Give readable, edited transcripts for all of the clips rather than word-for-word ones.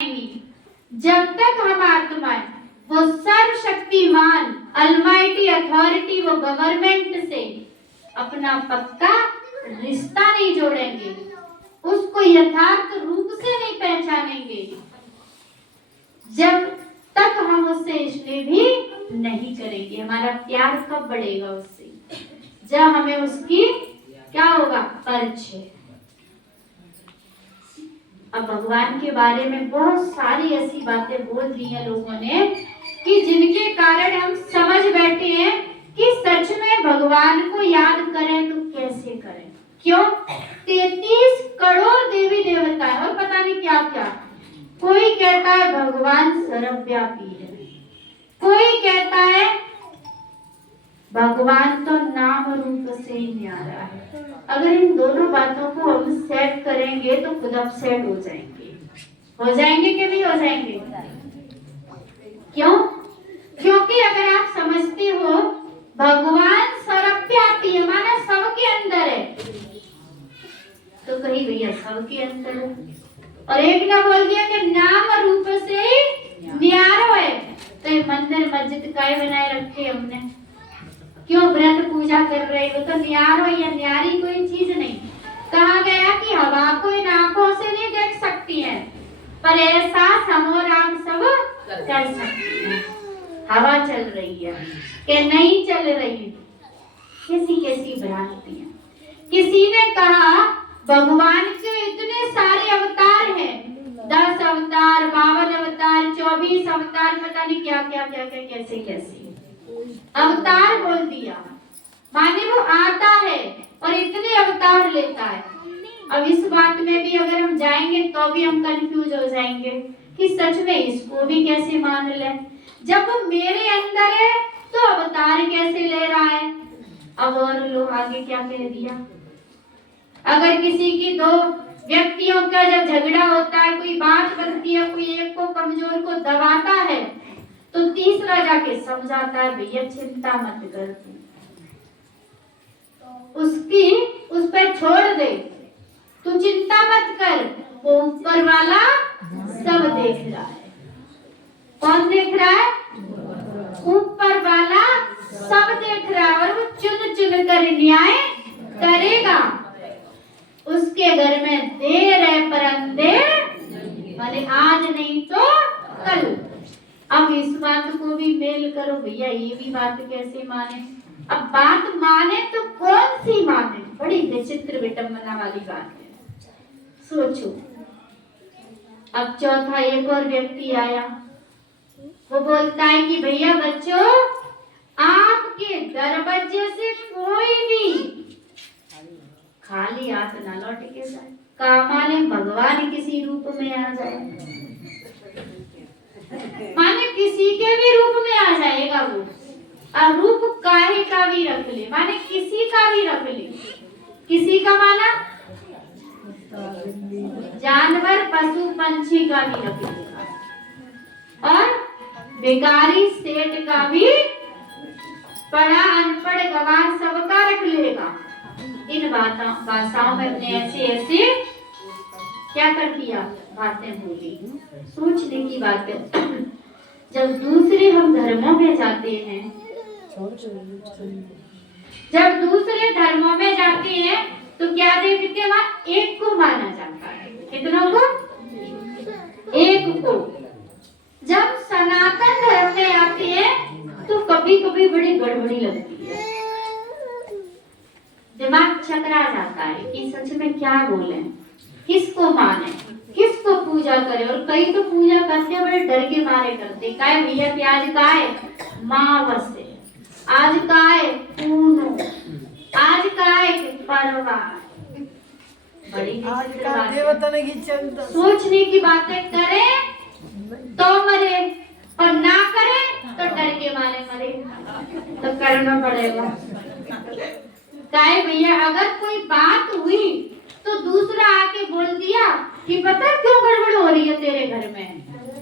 जब तक हम आत्माएं वो सर्वशक्तिमान अलमाइटी अथॉरिटी वो गवर्नमेंट से अपना पक्का रिश्ता नहीं जोड़ेंगे, उसको यथार्थ रूप से नहीं पहचानेंगे, जब तक हम उससे स्नेह भी नहीं करेंगे। हमारा प्यार कब बढ़ेगा उससे? जब हमें उसकी क्या होगा? परिचय। अब भगवान के बारे में बहुत सारी ऐसी बातें बोल दी हैं लोगों ने कि जिनके कारण हम समझ बैठे हैं कि सच में भगवान को याद करें तो कैसे करें। क्यों? 33 करोड़ देवी देवता है और पता नहीं क्या क्या। कोई कहता है भगवान सर्वव्यापी है, कोई कहता है भगवान तो नाम रूप से ही न्यारा है। अगर इन दोनों बातों को हम सेट करेंगे तो खुद अपसेट हो जाएंगे। हो जाएंगे कि नहीं हो जाएंगे? क्यों? क्योंकि अगर आप समझते हो भगवान सर्वव्यापी है, माना सबके अंदर है, तो कहीं भैया सबके अंदर है। और एक ने बोल दिया कि नाम रूप से न्यारो है, तो ये मंदिर मस्जिद काय बनाए रखे हमने? क्यों व्रत पूजा कर रहे हो? तो न्यारो या न्यारी कोई चीज नहीं। कहा गया कि हवा को इन आंखों से नहीं देख सकती है, पर ऐसा समोराम सब कर सकती है। हवा चल रही है कि नहीं चल रही? कैसी कैसी भ्रांतियां। किसी ने कहा भगवान के इतने सारे अवतार हैं, 10 अवतार, 52 अवतार, 24 अवतार, पता नहीं क्या क्या क्या क्या कैसे कैसे अवतार बोल दिया। माने वो आता है और इतने अवतार लेता है। अब इस बात में भी अगर हम जाएंगे तो भी हम कंफ्यूज हो जाएंगे कि सच में इसको भी कैसे मान ले। जब वो मेरे अंदर है तो अवतार कैसे ले रहा है? अब और लोग आगे क्या कह दिया। अगर किसी की दो व्यक्तियों का जब झगड़ा होता है, कोई बात बनती है, कोई एक को कमजोर को दबाता है, तो तीसरा जाके समझाता है भैया चिंता मत कर, उसकी उस पर छोड़ दे, तू चिंता मत कर, वो ऊपर वाला सब देख रहा है। कौन देख रहा है? ऊपर वाला सब देख रहा है और वो चुन चुन कर न्याय करेगा। उसके घर में देर है पर अंधेर, माने आज नहीं तो कल। अब इस बात को भी मेल करो भैया, ये भी बात कैसे माने? अब बात माने तो कौन सी माने? बड़ी विचित्र विडंबना वाली बात है। सोचो, अब चौथा एक और व्यक्ति आया, वो बोलता है कि भैया बच्चों, आपके दरवाजे से कोई भी खाली हाथ ना लौट के जाए। कामाले भगवान किसी रूप में आ जाए, माने किसी के भी रूप में आ जाएगा वो, और रूप काहे का भी रख ले, माने किसी का भी रख ले। किसी का माना जानवर पशु पंछी का भी रख लेगा, और बेकारी सेठ का भी, पढ़ा अनपढ़ गवार सबका रख लेगा। इन भाषाओं में अपने ऐसे ऐसे क्या कर दिया, बातें बोली। सोचने की बात है। जब दूसरे हम धर्मों में जाते हैं, जब दूसरे धर्मों में जाते हैं तो क्या देखते हैं? वहां एक को माना जाता है। कितनों को? एक को। जब सनातन धर्म में आते हैं तो कभी कभी बड़ी गड़बड़ी लगती है, दिमाग चकरा जाता है कि सच में क्या बोले, किसको माने, किसको पूजा करे। और कई तो पूजा करते बड़े डर के मारे करते, काय भैया कि आज का है मावस है, आज का है पूनो, आज का है परवा। बड़ी सोचने की बातें करें तो मरे, और ना करें तो डर के मारे मरे, तो करना पड़ेगा। काय भैया अगर कोई बात हुई तो दूसरा आके बोल दिया कि पता क्यों गड़बड़ हो रही है तेरे घर में,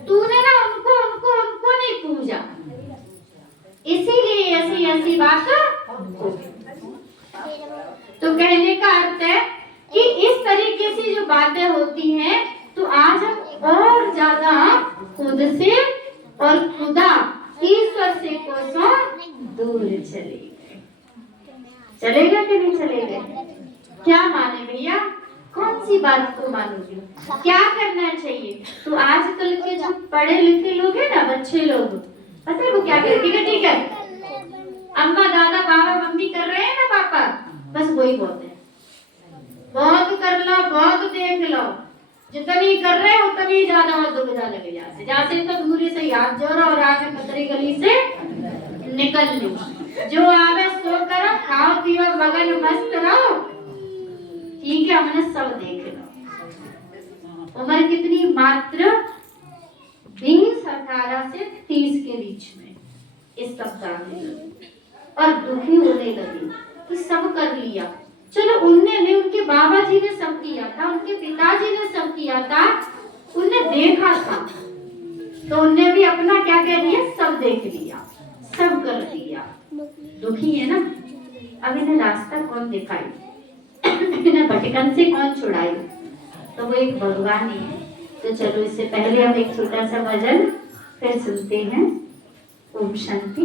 तूने ना उनको उनको उनको नहीं पूजा, इसीलिए ऐसी ऐसी बात। तो कहने का अर्थ है कि इस तरीके से जो बातें होती हैं, तो आज हम और ज्यादा खुद से और खुदा ईश्वर से कोसों दूर चले गए। चलेगा कि नहीं चलेगा? क्या माने भैया? कौन सी बात को मानोगे? क्या करना चाहिए? तो आजकल के जो पढ़े लिखे लोग हैं ना, बच्चे लोग, पता है वो क्या करते हैं? ठीक है, अम्मा दादा बाबा मम्मी कर रहे हैं ना पापा, बस वही बोलते हैं, बहुत कर लो, बहुत देख लो, जितनी कर रहे हो उतनी ज्यादा और दुविधा लग जाते, जैसे तो दूरी से याद जोड़ो और आगे पतरी गली से निकल लो, जो आवे सो करो, खाओ पियो मगन मस्त रहो, ठीक है, हमने सब देख लो। उम्र कितनी? मात्र 20, 18 से 30 के बीच में इस सप्ताह में, और दुखी होने लगे कि सब कर लिया। चलो उनने नहीं, उनके बाबा जी ने सब किया था, उनके पिताजी ने सब किया था, उनने देखा था, तो उनने भी अपना क्या कह दिया, सब देख लिया, सब कर दिया, दुखी है ना। अब इन्हें रास्ता कौन दिखाई, इन्हें भटकन से कौन छुड़ाई? तो वो एक भगवान ही है। तो चलो इससे पहले हम एक छोटा सा भजन फिर सुनते हैं। ओम शांति।